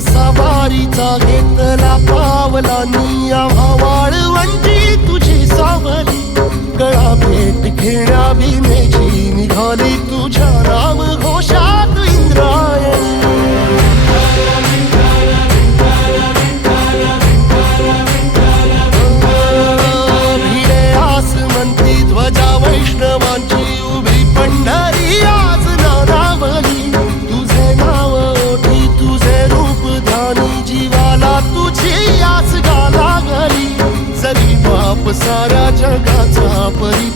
सवारीचा घेतला पावलांनी आम्हा वाळवंटी तुझी सावली गळा भेट घेण्या भीमेची निघाली तुझ्या नाम घोषात इंद्रायणी भिडे आसमंती ध्वजा वैष्णवांची उभी पंढरी आज नानावली तुझे नाव ओठी तुझे रूप ध्यानी जीवाला तुझी आस गा लागली जरी बाप साऱ्या जगाचा परी